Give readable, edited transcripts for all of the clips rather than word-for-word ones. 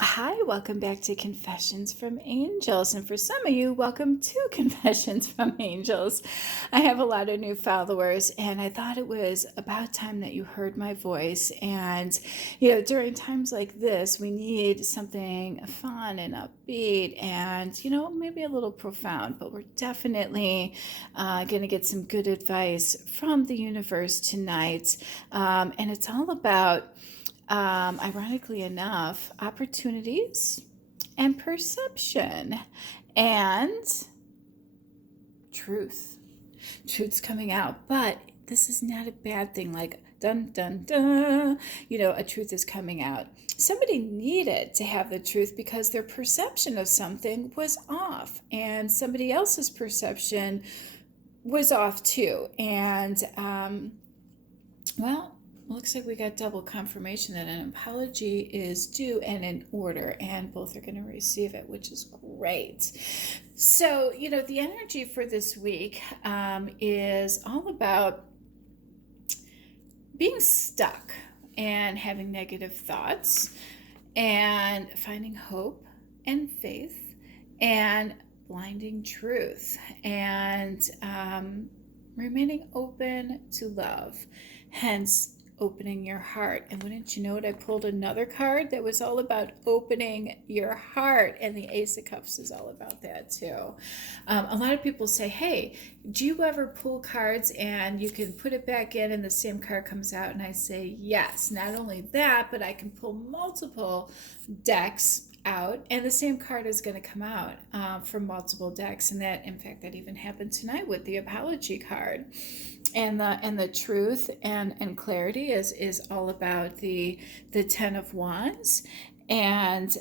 Hi, welcome back to Confessions from Angels. And for some of you, welcome to Confessions from Angels. I have a lot of new followers, and I thought it was about time that you heard my voice. And, during times like this, we need something fun and upbeat and, maybe a little profound, but we're definitely going to get some good advice from the universe tonight. And it's all about ironically enough, opportunities and perception and truth. Truth's coming out, but this is not a bad thing. Like, dun dun dun, a truth is coming out. Somebody needed to have the truth because their perception of something was off, and somebody else's perception was off too. And, well, looks like we got double confirmation that an apology is due and in order, and both are going to receive it, which is great. So, the energy for this week is all about being stuck and having negative thoughts and finding hope and faith and blinding truth and remaining open to love, hence opening your heart. And wouldn't you know it, I pulled another card that was all about opening your heart, and the Ace of Cups is all about that too. A lot of people say, hey, do you ever pull cards and you can put it back in and the same card comes out? And I say yes. Not only that, but I can pull multiple decks out and the same card is going to come out from multiple decks. And that, in fact, that even happened tonight with the apology card. And the truth and clarity is all about the Ten of Wands. And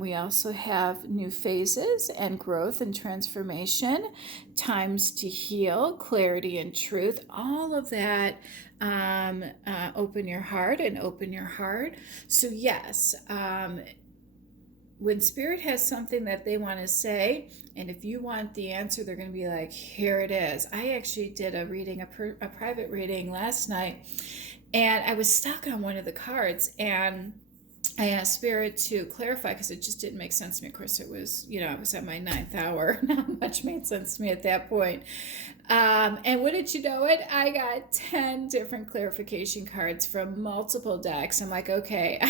we also have new phases and growth and transformation, times to heal, clarity and truth, all of that. Open your heart and open your heart. So yes, when Spirit has something that they want to say, and if you want the answer, they're going to be like, here it is. I actually did a reading, a private reading last night, and I was stuck on one of the cards, and I asked Spirit to clarify because it just didn't make sense to me. Of course, it was, I was at my ninth hour. Not much made sense to me at that point. And wouldn't you know it, I got 10 different clarification cards from multiple decks. I'm like, okay,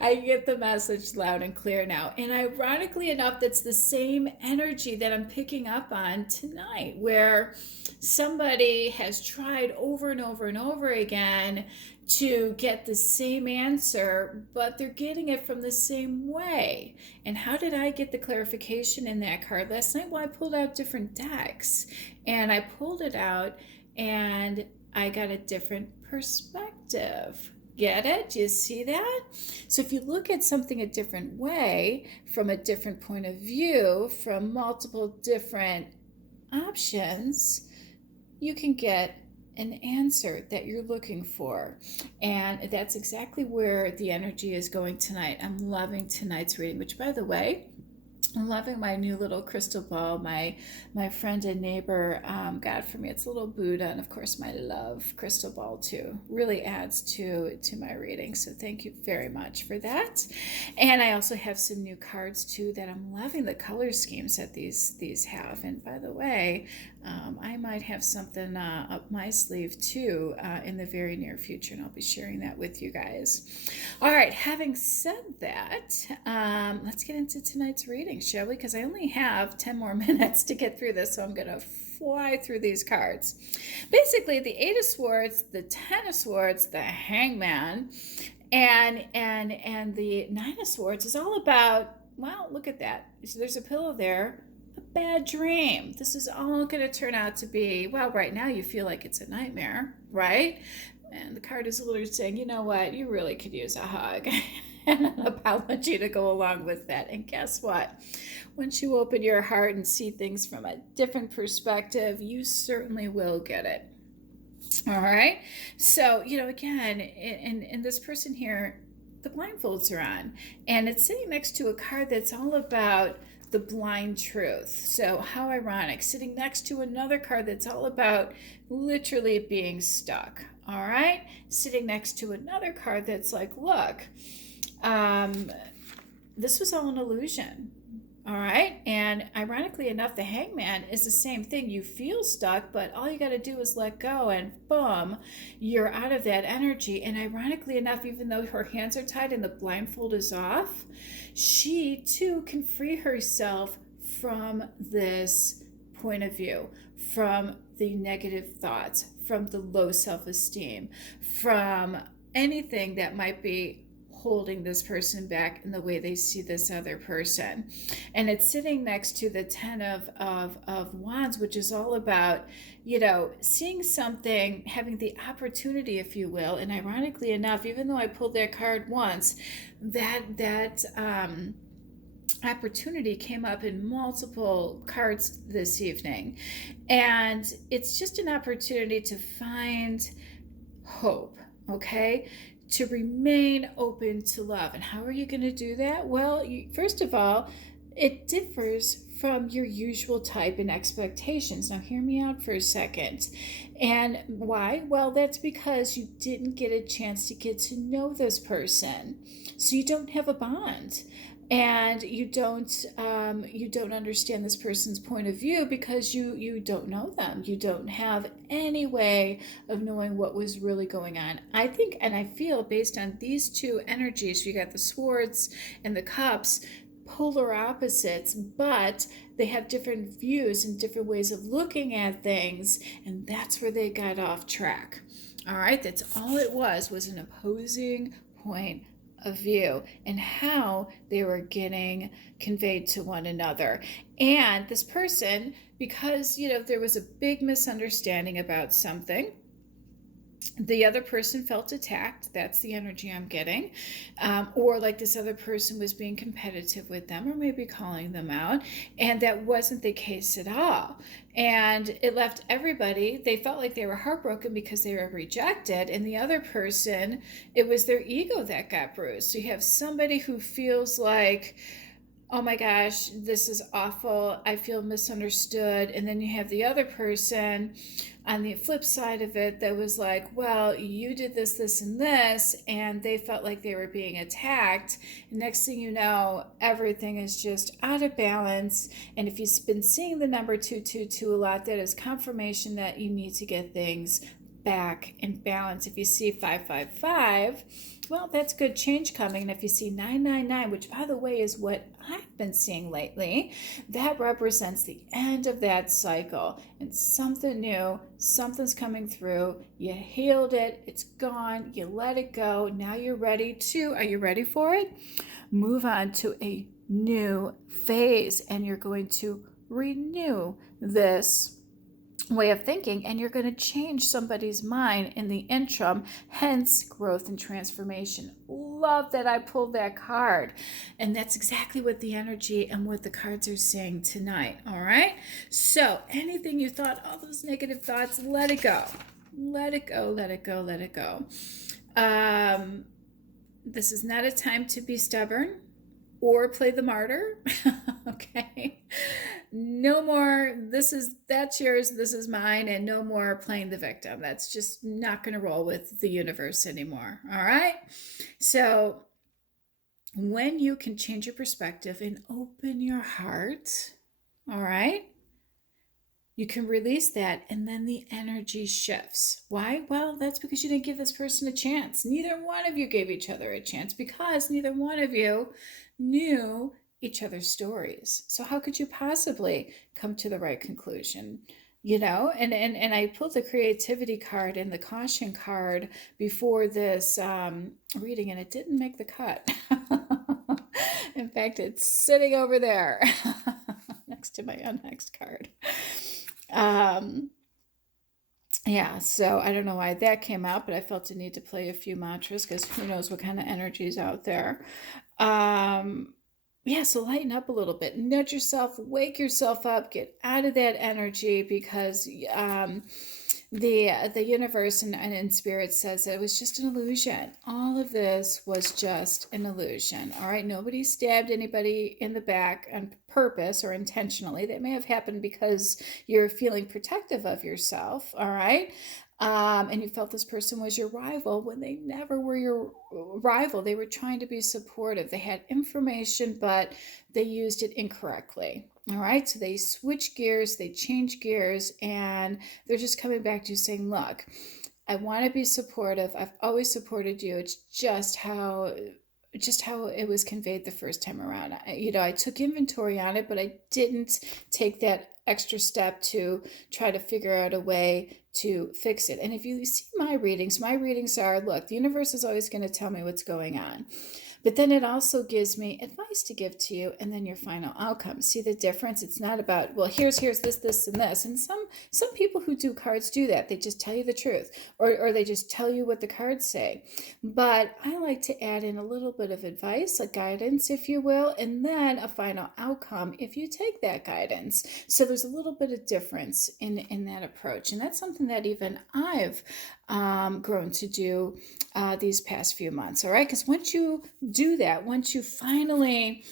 I get the message loud and clear now. And ironically enough, that's the same energy that I'm picking up on tonight, where somebody has tried over and over and over again to get the same answer, but they're getting it from the same way. And how did I get the clarification in that card last night? Well, I pulled out different decks, and I pulled it out and I got a different perspective. Get it? Do you see that? So if you look at something a different way, from a different point of view, from multiple different options, you can get an answer that you're looking for. And that's exactly where the energy is going tonight. I'm loving tonight's reading, which, by the way, I'm loving my new little crystal ball my friend and neighbor got for me. It's a little Buddha, and of course my love crystal ball too. Really adds to my reading. So thank you very much for that. And I also have some new cards too that I'm loving the color schemes that these have. And by the way, I might have something up my sleeve too in the very near future, and I'll be sharing that with you guys. All right, having said that, let's get into tonight's reading, shall we? Because I only have 10 more minutes to get through this, so I'm going to fly through these cards. Basically, the Eight of Swords, the Ten of Swords, the Hangman, and the Nine of Swords is all about, well, look at that. So there's a pillow there. A bad dream. This is all going to turn out to be, well, right now you feel like it's a nightmare, right? And the card is literally saying, you know what, you really could use a hug and an apology to go along with that. And guess what? Once you open your heart and see things from a different perspective, you certainly will get it. All right. So, again, in this person here, the blindfolds are on, and it's sitting next to a card that's all about the blind truth. So how ironic, sitting next to another card that's all about literally being stuck. All right, sitting next to another card that's like, look, this was all an illusion. All right. And ironically enough, the hangman is the same thing. You feel stuck, but all you got to do is let go, and boom, you're out of that energy. And ironically enough, even though her hands are tied and the blindfold is off, she too can free herself from this point of view, from the negative thoughts, from the low self esteem, from anything that might be holding this person back in the way they see this other person. And it's sitting next to the 10 of wands, which is all about, seeing something, having the opportunity, if you will. And ironically enough, even though I pulled that card once, that opportunity came up in multiple cards this evening. And it's just an opportunity to find hope, okay? To remain open to love. And how are you going to do that? Well, first of all, it differs from your usual type and expectations. Now, hear me out for a second. And why? Well, that's because you didn't get a chance to get to know this person. So you don't have a bond. And you don't understand this person's point of view because you don't know them. You don't have any way of knowing what was really going on. I think, and I feel, based on these two energies, you got the swords and the cups, polar opposites, but they have different views and different ways of looking at things, and that's where they got off track. All right, that's all it was an opposing point of view and how they were getting conveyed to one another. And this person, because there was a big misunderstanding about something, the other person felt attacked. That's the energy I'm getting. Or like this other person was being competitive with them, or maybe calling them out. And that wasn't the case at all. And it left everybody, they felt like they were heartbroken because they were rejected. And the other person, it was their ego that got bruised. So you have somebody who feels like, oh my gosh, this is awful, I feel misunderstood. And then you have the other person on the flip side of it that was like, well, you did this, this, and this, and they felt like they were being attacked. And next thing you know, everything is just out of balance. And if you've been seeing the number 222 a lot, that is confirmation that you need to get things back in balance. If you see 555, well, that's good change coming. And if you see 999, which by the way is what I've been seeing lately, that represents the end of that cycle and something new, something's coming through. You healed it, it's gone, you let it go. Now you're ready to, are you ready for it? Move on to a new phase, and you're going to renew this way of thinking, and you're going to change somebody's mind in the interim, hence growth and transformation. Love that I pulled that card, and that's exactly what the energy and what the cards are saying tonight. All right, so anything you thought, all those negative thoughts, let it go, let it go, let it go, let it go. This is not a time to be stubborn or play the martyr. Okay, no more that's yours, this is mine, and no more playing the victim. That's just not going to roll with the universe anymore. All right, so when you can change your perspective and open your heart, all right, you can release that, and then the energy shifts. Why? Well, that's because you didn't give this person a chance. Neither one of you gave each other a chance, because neither one of you knew each other's stories. So how could you possibly come to the right conclusion? And I pulled the creativity card and the caution card before this reading, and it didn't make the cut. In fact, it's sitting over there next to my unhexed card. Yeah, so I don't know why that came out, but I felt a need to play a few mantras because who knows what kind of energy is out there. Yeah, so lighten up a little bit, nudge yourself, wake yourself up, get out of that energy, because the universe and spirit says that it was just an illusion. All of this was just an illusion. All right, nobody stabbed anybody in the back on purpose or intentionally. That may have happened because you're feeling protective of yourself. All right. and you felt this person was your rival when they never were your rival. They were trying to be supportive. They had information, but they used it incorrectly. All right, so they switch gears, they change gears, and they're just coming back to you saying, look, I want to be supportive. I've always supported you. It's just how it was conveyed the first time around. I took inventory on it, but I didn't take that extra step to try to figure out a way to fix it. And if you see my readings are, look, the universe is always going to tell me what's going on. But then it also gives me advice to give to you, and then your final outcome. See the difference? It's not about, well, here's this, and this. And some people who do cards do that. They just tell you the truth, or they just tell you what the cards say. But I like to add in a little bit of advice, a guidance, if you will, and then a final outcome if you take that guidance. So there's a little bit of difference in that approach. And that's something that even I've grown to do these past few months. All right, because once you do that, once you finally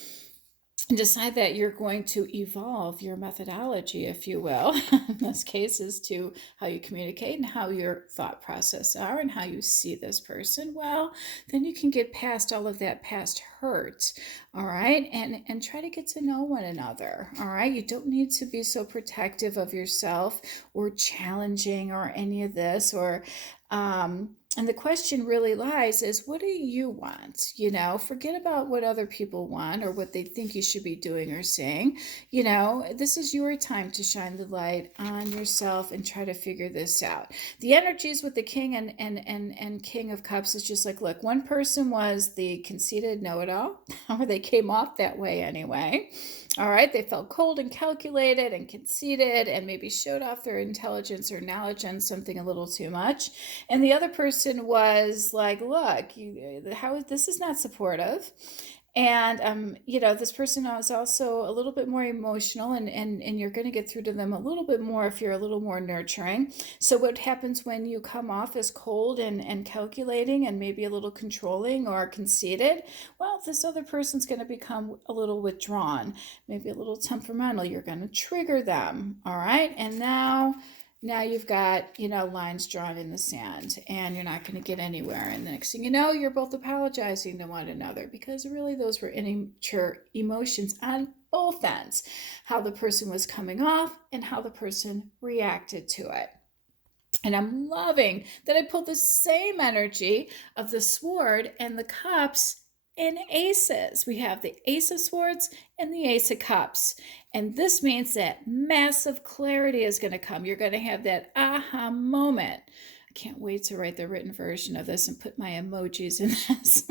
decide that you're going to evolve your methodology, if you will, in this case, as to how you communicate and how your thought process are and how you see this person, well, then you can get past all of that past hurt, all right, and try to get to know one another, all right. You don't need to be so protective of yourself or challenging or any of this, or and the question really lies is, what do you want? Forget about what other people want or what they think you should be doing or saying. This is your time to shine the light on yourself and try to figure this out. The energies with the King and King of Cups is just like, look, one person was the conceited know-it-all, or they came off that way anyway. All right, they felt cold and calculated and conceited and maybe showed off their intelligence or knowledge on something a little too much. And the other person was like, look, this is not supportive. And this person is also a little bit more emotional, and you're going to get through to them a little bit more if you're a little more nurturing. So what happens when you come off as cold and calculating and maybe a little controlling or conceited? Well, this other person's going to become a little withdrawn, maybe a little temperamental. You're going to trigger them, all right? And now you've got, lines drawn in the sand, and you're not going to get anywhere. And the next thing you know, you're both apologizing to one another, because really those were immature emotions on both ends. How the person was coming off and how the person reacted to it. And I'm loving that I pulled the same energy of the sword and the cups in aces. We have the Ace of Swords and the Ace of Cups. And this means that massive clarity is going to come. You're going to have that aha moment. I can't wait to write the written version of this and put my emojis in this.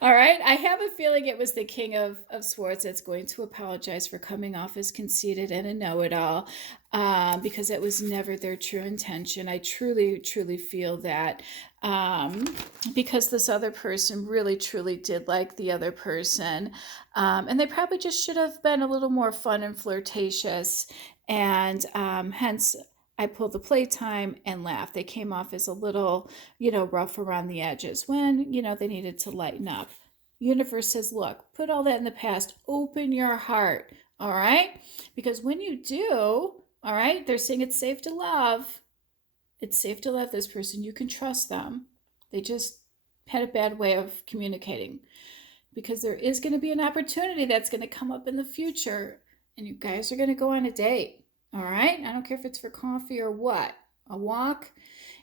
All right. I have a feeling it was the King of Swords that's going to apologize for coming off as conceited and a know-it-all, because it was never their true intention. I truly, truly feel that, because this other person really, truly did like the other person. And they probably just should have been a little more fun and flirtatious. And hence, I pulled the playtime and laughed. They came off as a little, rough around the edges when, they needed to lighten up. Universe says, look, put all that in the past. Open your heart, all right? Because when you do, all right, they're saying it's safe to love. It's safe to love this person. You can trust them. They just had a bad way of communicating, because there is going to be an opportunity that's going to come up in the future, and you guys are going to go on a date. All right? I don't care if it's for coffee or what, a walk.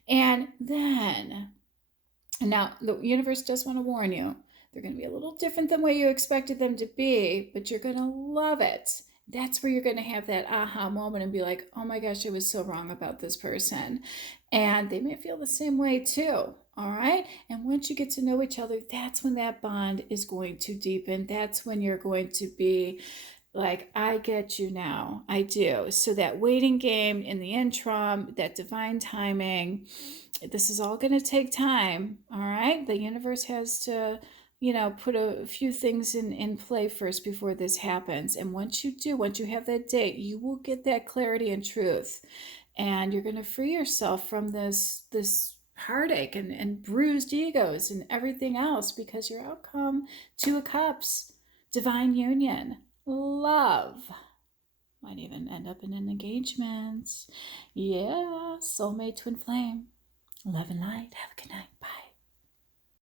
And then, now the universe does want to warn you, they're going to be a little different than what you expected them to be, but you're going to love it. That's where you're going to have that aha moment and be like, oh my gosh, I was so wrong about this person. And they may feel the same way too. All right. And once you get to know each other, that's when that bond is going to deepen. That's when you're going to be like, I get you now. I do. So that waiting game in the interim, that divine timing, this is all going to take time. All right. The universe has to, put a few things in play first before this happens. And once you have that date, you will get that clarity and truth. And you're going to free yourself from this heartache and bruised egos and everything else, because your outcome, Two of Cups, divine union, love. Might even end up in an engagement. Yeah, soulmate twin flame. Love and light. Have a good night. Bye.